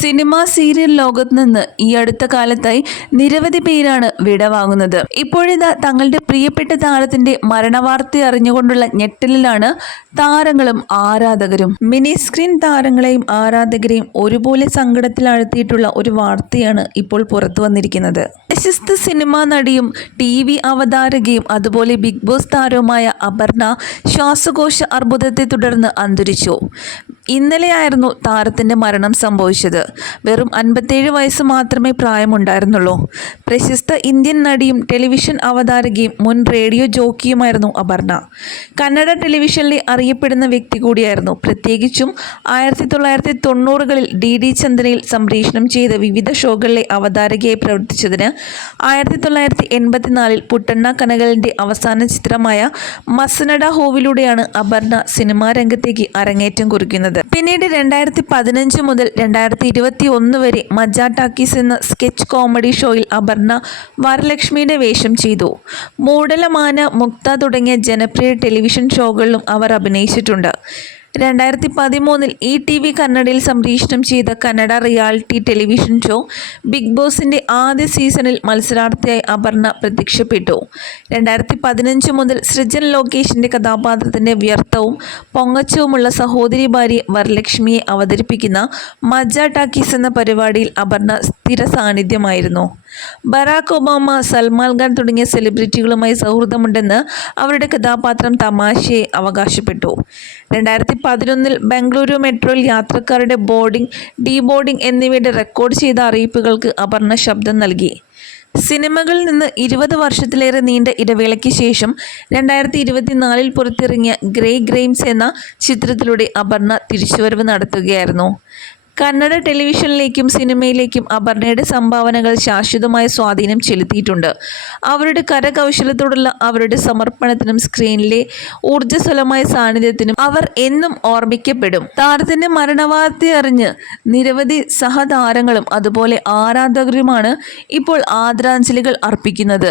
Cinema serial ലോകത്ത് നിന്ന് ഈ അടുത്ത കാലത്തായി നിരവധി പേരാണ് വിടവാങ്ങുന്നത് ഇപ്പോഴിതാ തങ്ങളുടെ പ്രിയപ്പെട്ട താരത്തിന്റെ മരണവാർത്ത അറിഞ്ഞുകൊണ്ടുള്ള ഞെട്ടലിലാണ് താരങ്ങളും ആരാധകരും. മിനി സ്ക്രീൻ താരങ്ങളെയും ആരാധകരെയും ഒരുപോലെ സങ്കടത്തിലാഴ്ത്തിയിട്ടുള്ള ഒരു വാർത്തയാണ് ഇപ്പോൾ പുറത്തു വന്നിരിക്കുന്നത്. പ്രശസ്ത സിനിമാ നടിയും ടി വി അവതാരകയും അതുപോലെ ബിഗ് ബോസ് താരവുമായ അപർണ ശ്വാസകോശ അർബുദത്തെ തുടർന്ന് അന്തരിച്ചു. ഇന്നലെയായിരുന്നു താരത്തിന്റെ മരണം സംഭവിച്ചത്. വെറും അൻപത്തേഴ് വയസ്സ് മാത്രമേ പ്രായമുണ്ടായിരുന്നുള്ളൂ. പ്രശസ്ത ഇന്ത്യൻ നടിയും ടെലിവിഷൻ അവതാരകയും മുൻ റേഡിയോ ജോക്കിയുമായിരുന്നു അപർണ. കന്നഡ ടെലിവിഷനിലെ അറിയപ്പെടുന്ന വ്യക്തി കൂടിയായിരുന്നു. പ്രത്യേകിച്ചും ആയിരത്തി തൊള്ളായിരത്തി തൊണ്ണൂറുകളിൽ ഡി ഡി ചന്ദ്രയിൽ സംപ്രേഷണം ചെയ്ത വിവിധ ഷോകളിലെ അവതാരകയായി പ്രവർത്തിച്ചതിന് ആയിരത്തി തൊള്ളായിരത്തി എൺപത്തിനാലിൽ പുട്ടണ്ണ കനകലിന്റെ അവസാന ചിത്രമായ മസനഡ ഹോവിലൂടെയാണ് അപർണ സിനിമാ രംഗത്തേക്ക് അരങ്ങേറ്റം കുറിക്കുന്നത്. പിന്നീട് രണ്ടായിരത്തി പതിനഞ്ച് മുതൽ രണ്ടായിരത്തി ഇരുപത്തി ഒന്ന് വരെ മജ ടാക്കീസ് എന്ന സ്കെച്ച് കോമഡി ഷോയിൽ അപർണ വരലക്ഷ്മിയുടെ വേഷം ചെയ്തു. മൂടലമാന മുക്ത തുടങ്ങിയ ജനപ്രിയ ടെലിവിഷൻ ഷോകളിലും അവർ അഭിനയിച്ചിട്ടുണ്ട്. രണ്ടായിരത്തി പതിമൂന്നിൽ ഇ ടി വി കന്നഡയിൽ സംപ്രേഷണം ചെയ്ത Kannada reality television show big ബോസിന്റെ ആദ്യ സീസണിൽ മത്സരാർത്ഥിയായി അപർണ പ്രത്യക്ഷപ്പെട്ടു. രണ്ടായിരത്തി പതിനഞ്ച് മുതൽ സൃജൻ ലോകേഷിന്റെ കഥാപാത്രത്തിന്റെ വ്യർത്ഥവും പൊങ്ങച്ചവുമുള്ള സഹോദരി ഭാര്യ വരലക്ഷ്മിയെ അവതരിപ്പിക്കുന്ന മജ ടാക്കീസ് എന്ന പരിപാടിയിൽ അപർണ സ്ഥിര സാന്നിധ്യമായിരുന്നു. ബറാക്ക് ഒബാമ സൽമാൻ ഖാൻ തുടങ്ങിയ സെലിബ്രിറ്റികളുമായി സൗഹൃദമുണ്ടെന്ന് അവരുടെ കഥാപാത്രം തമാശയെ അവകാശപ്പെട്ടു. രണ്ടായിരത്തി പതിനൊന്നിൽ ബംഗളൂരു മെട്രോയിൽ യാത്രക്കാരുടെ ബോർഡിംഗ് ഡീബോർഡിംഗ് എന്നിവയുടെ റെക്കോർഡ് ചെയ്ത അറിയിപ്പുകൾക്ക് അപർണ ശബ്ദം നൽകി. സിനിമകളിൽ നിന്ന് ഇരുപത് വർഷത്തിലേറെ നീണ്ട ഇടവേളയ്ക്ക് ശേഷം രണ്ടായിരത്തി ഇരുപത്തിനാലിൽ പുറത്തിറങ്ങിയ ഗ്രേ ഗ്രെയിംസ് എന്ന ചിത്രത്തിലൂടെ അപർണ തിരിച്ചുവരവ് നടത്തുകയായിരുന്നു. കന്നഡ ടെലിവിഷനിലേക്കും സിനിമയിലേക്കും അപർണയുടെ സംഭാവനകൾ ശാശ്വതമായ സ്വാധീനം ചെലുത്തിയിട്ടുണ്ട്. അവരുടെ കരകൗശലത്തോടുള്ള അവരുടെ സമർപ്പണത്തിനും സ്ക്രീനിലെ ഊർജസ്വലമായ സാന്നിധ്യത്തിനും അവർ എന്നും ഓർമ്മിക്കപ്പെടും. താരത്തിന്റെ മരണവാർത്ത അറിഞ്ഞ് നിരവധി സഹതാരങ്ങളും അതുപോലെ ആരാധകരുമാണ് ഇപ്പോൾ ആദരാഞ്ജലികൾ അർപ്പിക്കുന്നത്.